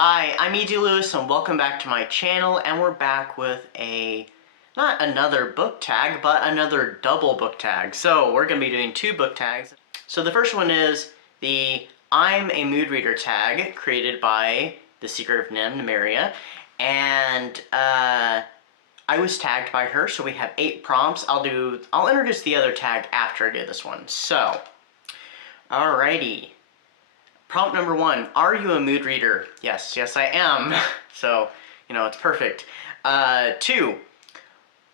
Hi, I'm E.D. Lewis and welcome back to my channel, and we're back with not another book tag, but another double book tag. So we're going to be doing two book tags. So the first one is the I'm a Mood Reader tag created by The Secret of Nymeria, and I was tagged by her, so we have 8 prompts. I'll introduce the other tag after I do this one. So, alrighty. Prompt number 1, are you a mood reader? Yes, I am. So, it's perfect. 2,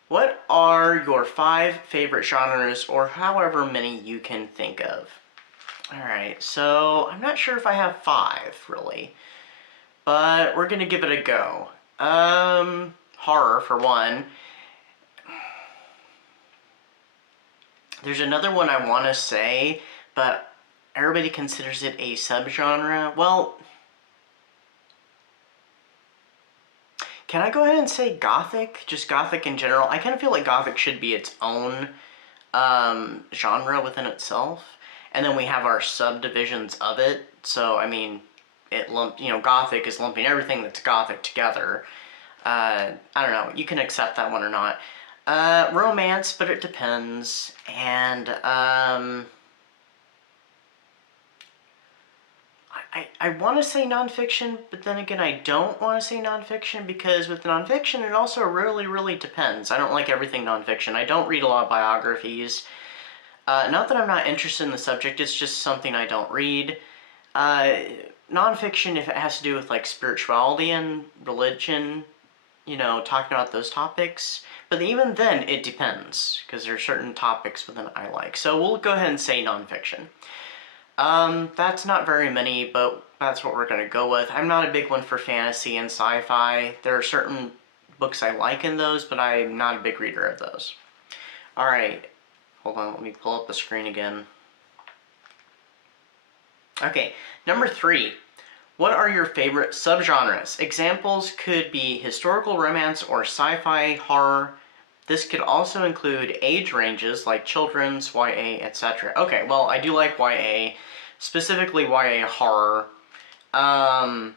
what are your 5 favorite genres, or however many you can think of? Alright, so I'm not sure if I have 5, really. But we're gonna give it a go. Horror, for one. There's another one I want to say, but everybody considers it a subgenre. Well, can I go ahead and say Gothic? Just Gothic in general. I kind of feel like Gothic should be its own genre within itself. And then we have our subdivisions of it. So, I mean, Gothic is lumping everything that's Gothic together. I don't know. You can accept that one or not. Romance, but it depends. And, I want to say nonfiction, but then again, I don't want to say nonfiction, because with nonfiction, it also really depends. I don't like everything nonfiction. I don't read a lot of biographies. Not that I'm not interested in the subject, it's just something I don't read. Nonfiction, if it has to do with, like, spirituality and religion, talking about those topics. But even then, it depends, because there are certain topics within I like. So we'll go ahead and say nonfiction. That's not very many, but that's what we're going to go with. I'm not a big one for fantasy and sci-fi. There are certain books I like in those, but I'm not a big reader of those. Alright, hold on, let me pull up the screen again. Okay, number 3. What are your favorite subgenres? Examples could be historical romance or sci-fi horror. This could also include age ranges like children's, YA, etc. Okay, well, I do like YA, specifically YA horror. I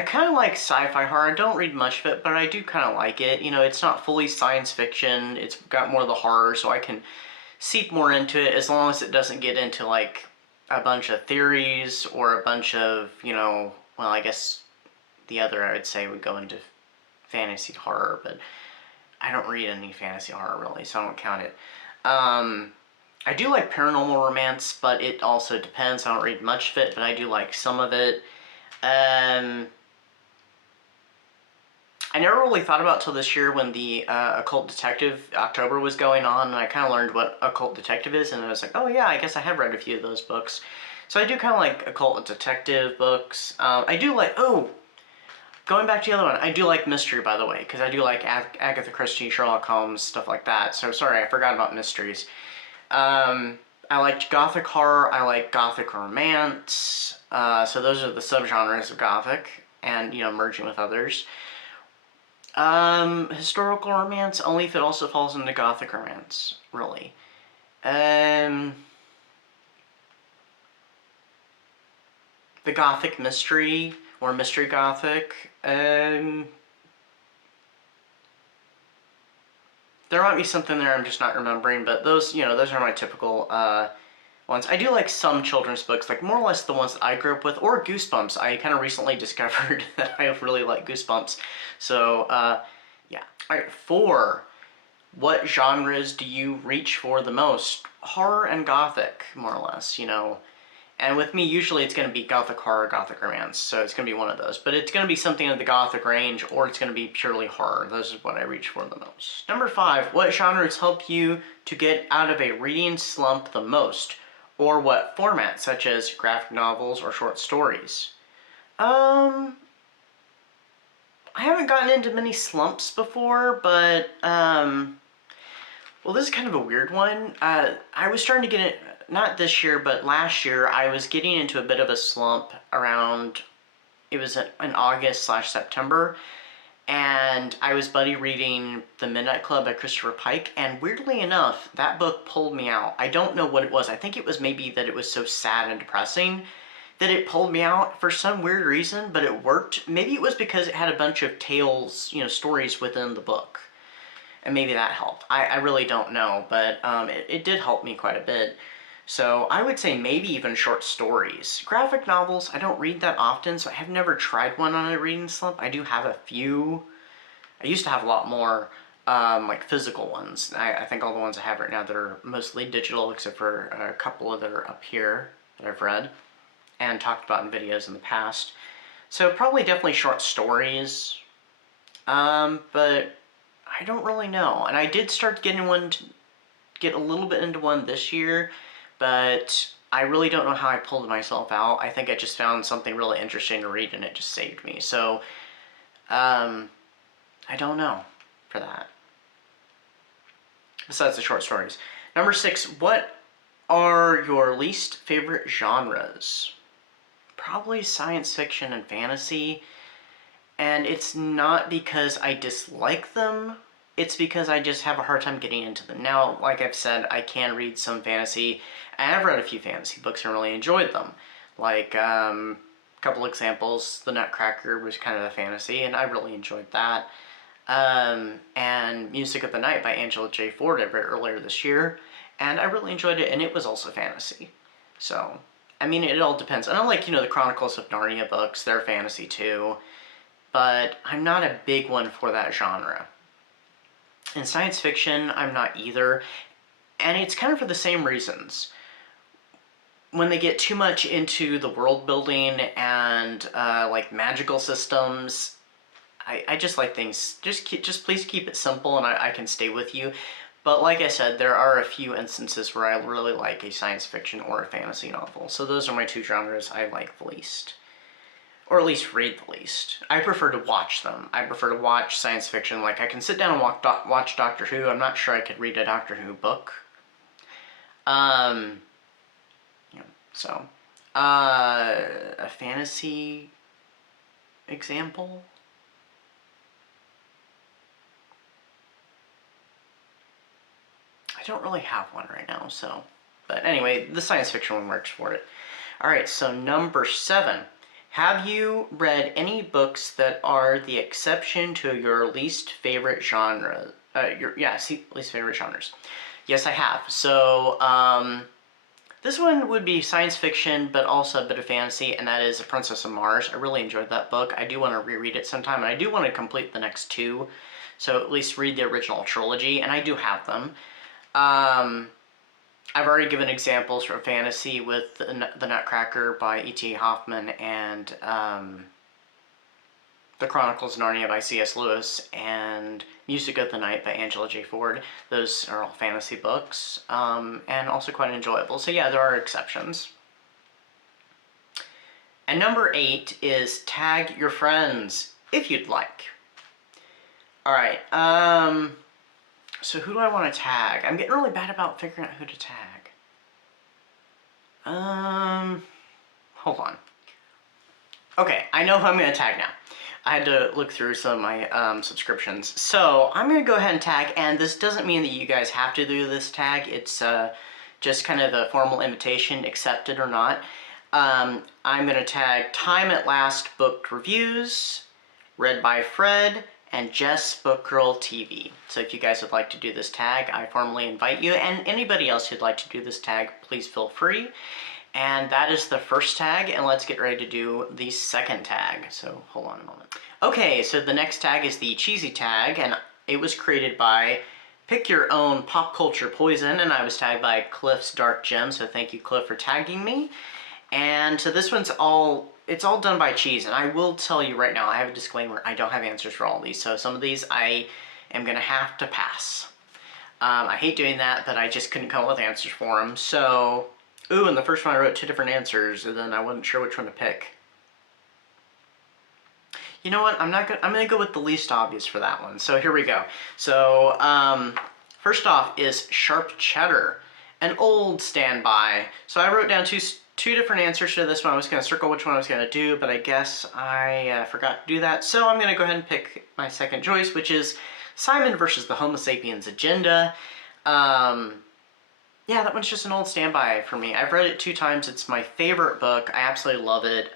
kind of like sci-fi horror. I don't read much of it, but I do kind of like it. It's not fully science fiction. It's got more of the horror, so I can seep more into it, as long as it doesn't get into, like, a bunch of theories or a bunch of, well, I guess the other, I would say, would go into fantasy horror, but I don't read any fantasy horror, really, so I don't count it. I do like paranormal romance, but it also depends. I don't read much of it, but I do like some of it. I never really thought about till this year when the Occult Detective October was going on, and I kind of learned what Occult Detective is, and I was like, oh yeah, I guess I have read a few of those books. So I do kind of like Occult Detective books. I do like, going back to the other one, I do like mystery, by the way, because I do like Agatha Christie, Sherlock Holmes, stuff like that. So sorry, I forgot about mysteries. I like Gothic horror, I like Gothic romance. So those are the subgenres of Gothic, and, merging with others. Historical romance, only if it also falls into Gothic romance, really. The Gothic mystery, or mystery Gothic. There might be something there I'm just not remembering, but those, those are my typical, ones. I do like some children's books, like more or less the ones that I grew up with, or Goosebumps. I kind of recently discovered that I really like Goosebumps. So, yeah. Alright, 4. What genres do you reach for the most? Horror and Gothic, more or less, And with me, usually it's going to be Gothic horror, Gothic romance, so it's going to be one of those. But it's going to be something in the Gothic range, or it's going to be purely horror. Those is what I reach for the most. Number 5, what genres help you to get out of a reading slump the most? Or what format, such as graphic novels or short stories? I haven't gotten into many slumps before, but, well, this is kind of a weird one. I was starting to get it, not this year, but last year, I was getting into a bit of a slump around, it was in August/September, and I was buddy reading The Midnight Club by Christopher Pike, and weirdly enough, that book pulled me out. I don't know what it was. I think it was maybe that it was so sad and depressing that it pulled me out for some weird reason, but it worked. Maybe it was because it had a bunch of tales, you know, stories within the book. And maybe that helped. I really don't know, but it did help me quite a bit. So I would say maybe even short stories. Graphic novels, I don't read that often, so I have never tried one on a reading slump. I do have a few. I used to have a lot more, like physical ones. I think all the ones I have right now that are mostly digital, except for a couple that are up here that I've read and talked about in videos in the past. So probably definitely short stories, but I don't really know. And I did start getting get a little bit into one this year, but I really don't know how I pulled myself out. I think I just found something really interesting to read and it just saved me. So, I don't know for that. Besides the short stories. Number 6, what are your least favorite genres? Probably science fiction and fantasy. And it's not because I dislike them, it's because I just have a hard time getting into them. Now, like I've said, I can read some fantasy. I have read a few fantasy books and really enjoyed them. Like, a couple examples, The Nutcracker was kind of a fantasy, and I really enjoyed that. And Music of the Night by Angela J. Ford I read earlier this year, and I really enjoyed it, and it was also fantasy. So, I mean, it all depends. And I like, you know, the Chronicles of Narnia books, they're fantasy too, but I'm not a big one for that genre. In science fiction, I'm not either, and it's kind of for the same reasons. When they get too much into the world building and like magical systems, I just like things, just please keep it simple and I can stay with you. But like I said, there are a few instances where I really like a science fiction or a fantasy novel. So those are my two genres I like the least. Or at least read the least. I prefer to watch them. I prefer to watch science fiction. Like, I can sit down and watch Doctor Who. I'm not sure I could read a Doctor Who book. Yeah, so. A fantasy example? I don't really have one right now, so. But anyway, the science fiction one works for it. Alright, so number 7. Have you read any books that are the exception to your least favorite genre? Least favorite genres. Yes, I have. So, this one would be science fiction, but also a bit of fantasy, and that is A Princess of Mars. I really enjoyed that book. I do want to reread it sometime, and I do want to complete the next 2. So at least read the original trilogy, and I do have them. I've already given examples for fantasy with The Nutcracker by E.T. Hoffman and The Chronicles of Narnia by C.S. Lewis and Music of the Night by Angela J. Ford. Those are all fantasy books and also quite enjoyable. So yeah, there are exceptions. And number 8 is tag your friends if you'd like. Alright, so who do I want to tag? I'm getting really bad about figuring out who to tag. Hold on. Okay, I know who I'm going to tag now. I had to look through some of my subscriptions. So I'm going to go ahead and tag, and this doesn't mean that you guys have to do this tag. It's just kind of a formal invitation, accepted or not. I'm going to tag Time at Last Book Reviews, Read by Fred, and Jess Book Girl TV. So if you guys would like to do this tag, I formally invite you, and anybody else who'd like to do this tag, please feel free. And that is the first tag, and let's get ready to do the second tag. So hold on a moment. Okay, so the next tag is the cheesy tag, and it was created by Pick Your Own Pop Culture Poison, and I was tagged by Cliff's Dark Gem, so thank you, Cliff, for tagging me. And so this one's it's all done by Cheese, and I will tell you right now, I have a disclaimer, I don't have answers for all these, so some of these I am going to have to pass. I hate doing that, but I just couldn't come up with answers for them, so... Ooh, and the first one I wrote 2 different answers, and then I wasn't sure which one to pick. You know what, I'm gonna go with the least obvious for that one, so here we go. So, first off is Sharp Cheddar, an old standby. So I wrote down two different answers to this one. I was going to circle which one I was going to do, but I guess I forgot to do that. So I'm going to go ahead and pick my second choice, which is Simon versus the Homo sapiens Agenda. yeah, that one's just an old standby for me. I've read it 2 times. It's my favorite book. I absolutely love it.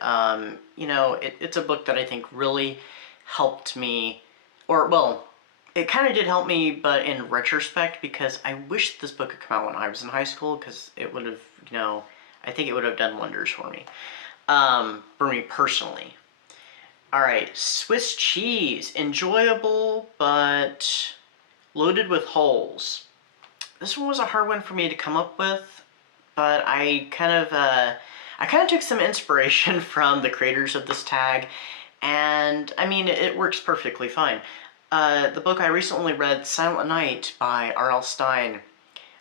You know, it's a book that I think really helped me, or, well, it kind of did help me, but in retrospect, because I wish this book had come out when I was in high school, because it would have, you know, I think it would have done wonders for me personally. All right, Swiss cheese. Enjoyable, but loaded with holes. This one was a hard one for me to come up with, but I kind of took some inspiration from the creators of this tag, and I mean, it works perfectly fine. The book I recently read, Silent Night by R.L. Stine,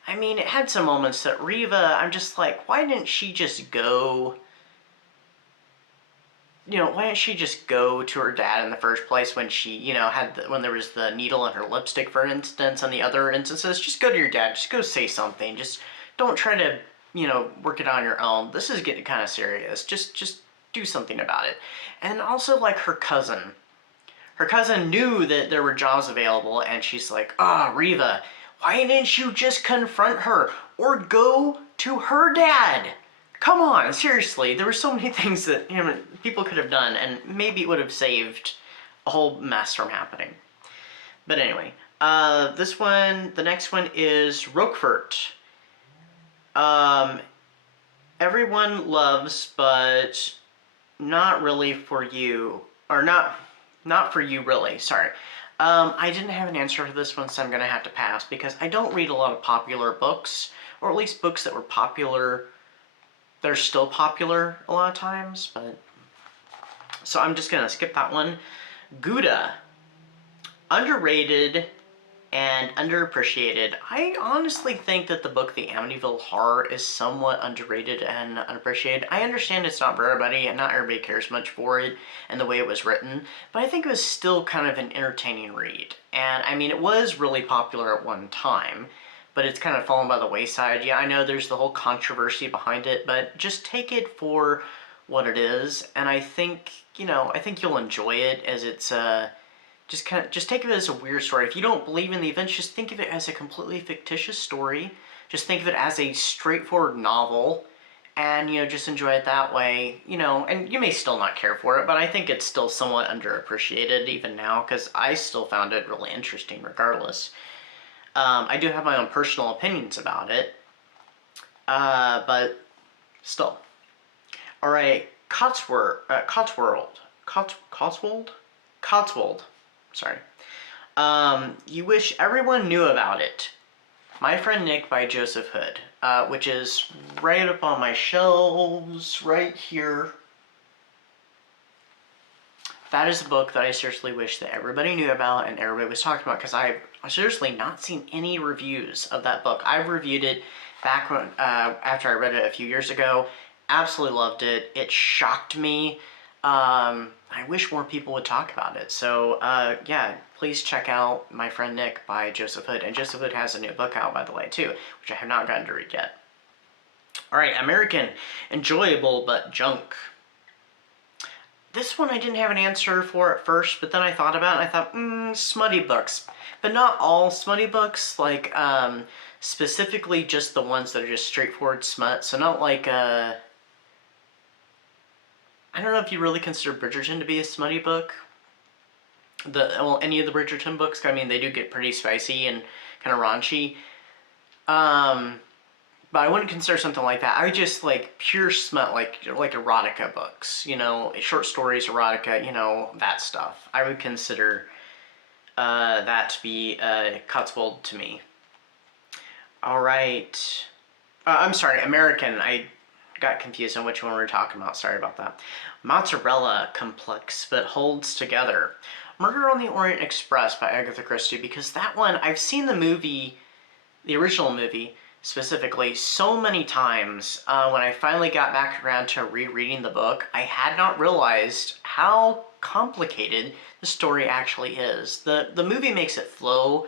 I mean, it had some moments that Riva, I'm just like, why didn't she just go, you know, why didn't she just go to her dad in the first place when she, you know, when there was the needle in her lipstick, for instance, and the other instances? Just go to your dad, just go say something, just don't try to, you know, work it on your own. This is getting kind of serious. Just do something about it. And also, like, her cousin knew that there were jobs available, and she's like, ah, oh, Riva, why didn't you just confront her or go to her dad? Come on, seriously, there were so many things that, you know, people could have done, and maybe it would have saved a whole mess from happening. But anyway, the next one is Roquefort. Everyone loves, but not really for you, or not for you really, sorry. I didn't have an answer for this one, so I'm gonna have to pass, because I don't read a lot of popular books, or at least books that were popular, that are still popular a lot of times, but... So I'm just gonna skip that one. Gouda. Underrated and underappreciated. I honestly think that the book The Amityville Horror is somewhat underrated and unappreciated. I understand it's not for everybody and not everybody cares much for it and the way it was written, but I think it was still kind of an entertaining read. And I mean, it was really popular at one time, but it's kind of fallen by the wayside. Yeah, I know there's the whole controversy behind it, but just take it for what it is, and I think, you know, I think you'll enjoy it, as it's just take of it as a weird story. If you don't believe in the events, just think of it as a completely fictitious story. Just think of it as a straightforward novel, and, you know, just enjoy it that way. You know, and you may still not care for it, but I think it's still somewhat underappreciated even now, because I still found it really interesting regardless. I do have my own personal opinions about it, but still. All right, Cotswold. Sorry. You Wish Everyone Knew About It. My Friend Nick by Joseph Hood, which is right up on my shelves right here. That is a book that I seriously wish that everybody knew about and everybody was talking about, because I've seriously not seen any reviews of that book. I've reviewed it back when, after I read it a few years ago. Absolutely loved it. It shocked me. I wish more people would talk about it. So, yeah, please check out My Friend Nick by Joseph Hood. And Joseph Hood has a new book out, by the way, too, which I have not gotten to read yet. All right, American. Enjoyable, but junk. This one I didn't have an answer for at first, but then I thought about it, and I thought, smutty books. But not all smutty books, like, specifically just the ones that are just straightforward smut. So not like, I don't know if you really consider Bridgerton to be a smutty book. Well, any of the Bridgerton books, I mean, they do get pretty spicy and kind of raunchy. But I wouldn't consider something like that. I just like pure smut, like erotica books, you know, short stories, erotica, you know, that stuff. I would consider that to be Cotswold to me. All right. I'm sorry, American. I got confused on which one we were talking about. Sorry about that. Mozzarella, complex but holds together. Murder on the Orient Express by Agatha Christie, because that one, I've seen the movie, the original movie, specifically, so many times. When I finally got back around to rereading the book, I had not realized how complicated the story actually is. The movie makes it flow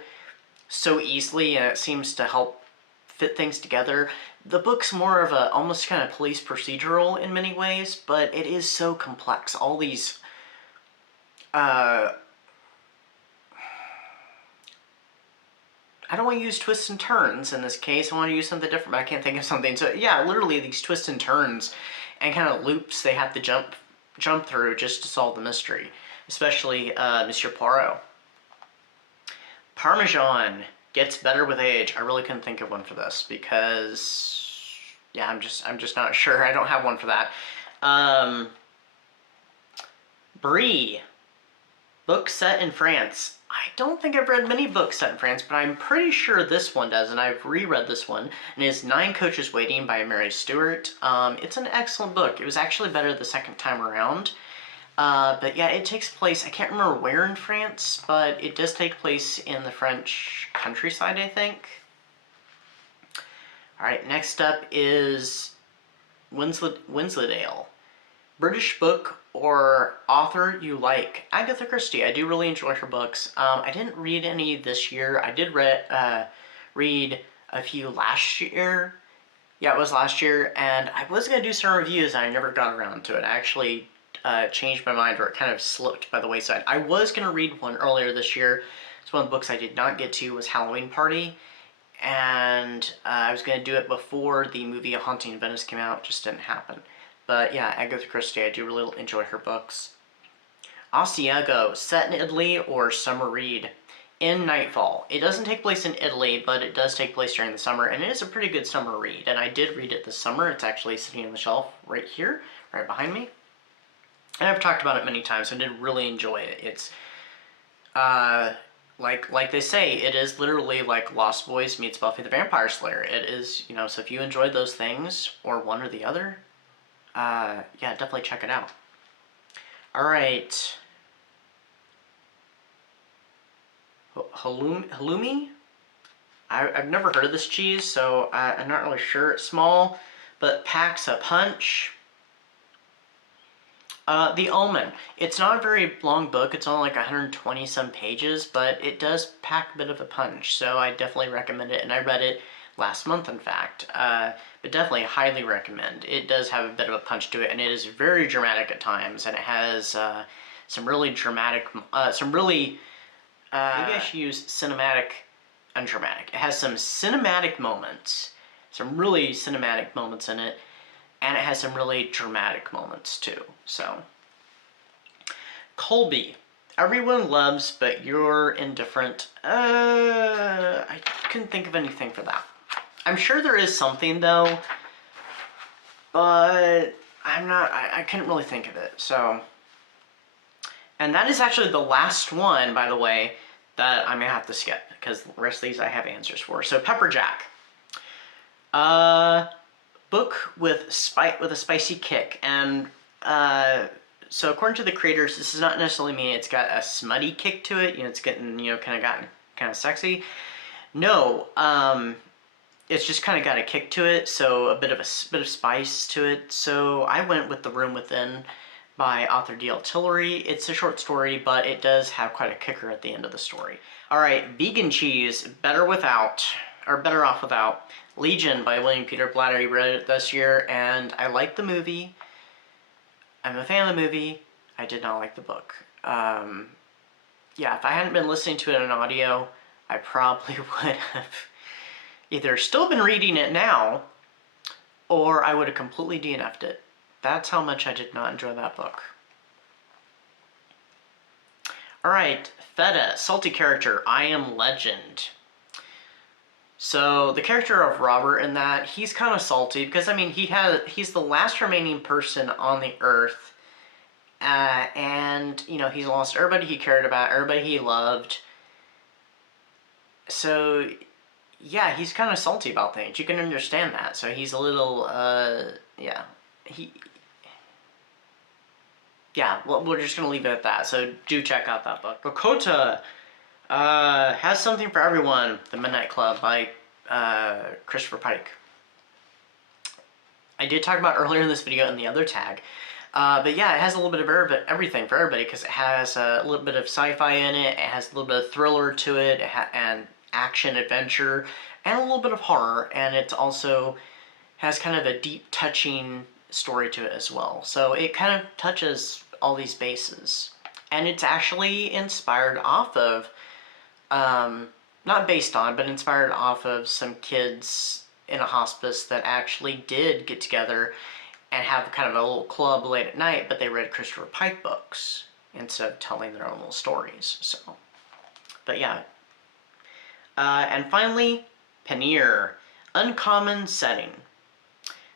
so easily, and it seems to help fit things together. The book's more of a almost kind of police procedural in many ways, but it is so complex. All these I don't want to use twists and turns in this case. I want to use something different, but I can't think of something. So yeah, literally these twists and turns and kind of loops they have to jump through just to solve the mystery, especially Monsieur Poirot. Parmesan gets better with age. I really couldn't think of one for this because, yeah, I'm just not sure. I don't have one for that. Brie, book set in France. I don't think I've read many books set in France, but I'm pretty sure this one does, and I've reread this one, and it's Nine Coaches Waiting by Mary Stewart. It's an excellent book. It was actually better the second time around. But yeah, it takes place, I can't remember where in France, but it does take place in the French countryside, I think. Alright, next up is Wensleydale. British book or author you like. Agatha Christie. I do really enjoy her books. I didn't read any this year. I did read a few last year. Yeah, it was last year, and I was going to do some reviews, and I never got around to it. I actually changed my mind, or it kind of slipped by the wayside. I was going to read one earlier this year. It's one of the books I did not get to, was Halloween Party, and I was going to do it before the movie A Haunting in Venice came out. It just didn't happen. But yeah, Agatha Christie, I do really enjoy her books. Asiago, set in Italy or summer read. In Nightfall. It doesn't take place in Italy, but it does take place during the summer, and it is a pretty good summer read, and I did read it this summer. It's actually sitting on the shelf right here, right behind me. And I've talked about it many times, so I did really enjoy it. It's, like they say, it is literally like Lost Boys meets Buffy the Vampire Slayer. It is, you know, so if you enjoy those things, or one or the other, yeah, definitely check it out. Alright. Halloumi? I've never heard of this cheese, so I'm not really sure. It's small, but packs a punch. The Omen. It's not a very long book. It's only like 120 some pages, but it does pack a bit of a punch, so I definitely recommend it, and I read it last month, in fact. But definitely highly recommend. It does have a bit of a punch to it, and it is very dramatic at times, and it has some really dramatic, maybe I should use cinematic and dramatic. It has some cinematic moments, some really cinematic moments in it, and it has some really dramatic moments too. So, Colby. Everyone loves, but you're indifferent. I couldn't think of anything for that. I'm sure there is something though, but I couldn't really think of it, so. And that is actually the last one, by the way, that I may have to skip, because the rest of these I have answers for. So, Pepperjack. Book with a spicy kick, and so according to the creators, this does not necessarily mean it's got a smutty kick to it. You know, it's getting, you know, kind of sexy. No, it's just kind of got a kick to it, so a bit of spice to it. So I went with The Room Within by author D.L. Tillery. It's a short story, but it does have quite a kicker at the end of the story. All right, Vegan Cheese, Better Off Without. Legion by William Peter Blatty. Read it this year, and I liked the movie. I'm a fan of the movie. I did not like the book. Yeah, if I hadn't been listening to it in audio, I probably would have either still been reading it now, or I would have completely DNF'd it. That's how much I did not enjoy that book. Alright, Feta, salty character, I Am Legend. So, the character of Robert in that, he's kind of salty, because, I mean, he's the last remaining person on the Earth, and, you know, he's lost everybody he cared about, everybody he loved. So, yeah, he's kind of salty about things. You can understand that. So he's a little, yeah, well, we're just going to leave it at that. So do check out that book. Bokota has something for everyone. The Midnight Club by Christopher Pike. I did talk about earlier in this video in the other tag. But yeah, it has a little bit of everything for everybody, because it has a little bit of sci-fi in it, it has a little bit of thriller to it, and action, adventure, and a little bit of horror, and it also has kind of a deep, touching story to it as well. So it kind of touches all these bases. And it's actually inspired off of, no, not based on, but inspired off of some kids in a hospice that actually did get together and have kind of a little club late at night, but they read Christopher Pike books instead of telling their own little stories. So, but yeah. And finally, Paneer, Uncommon Setting.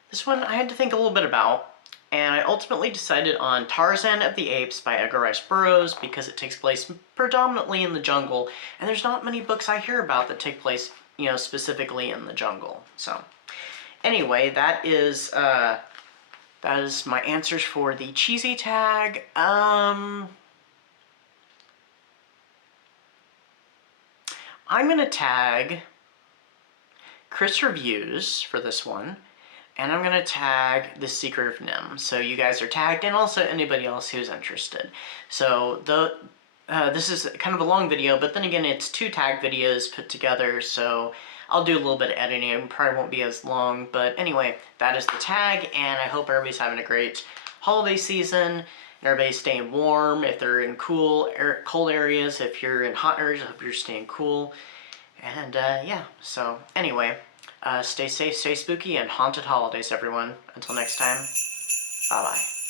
This one I had to think a little bit about, and I ultimately decided on Tarzan of the Apes by Edgar Rice Burroughs because it takes place predominantly in the jungle, and there's not many books I hear about that take place, you know, specifically in the jungle. So, anyway, that is my answers for the cheesy tag. I'm gonna tag Chris Reviews for this one, and I'm gonna tag The Secret of Nim. So you guys are tagged, and also anybody else who's interested. So this is kind of a long video, but then again, it's 2 tag videos put together, so I'll do a little bit of editing. It probably won't be as long, but anyway, that is the tag, and I hope everybody's having a great holiday season, and everybody's staying warm. If they're in cold areas, if you're in hot areas, I hope you're staying cool. And yeah, so anyway, stay safe, stay spooky, and haunted holidays, everyone. Until next time, bye-bye.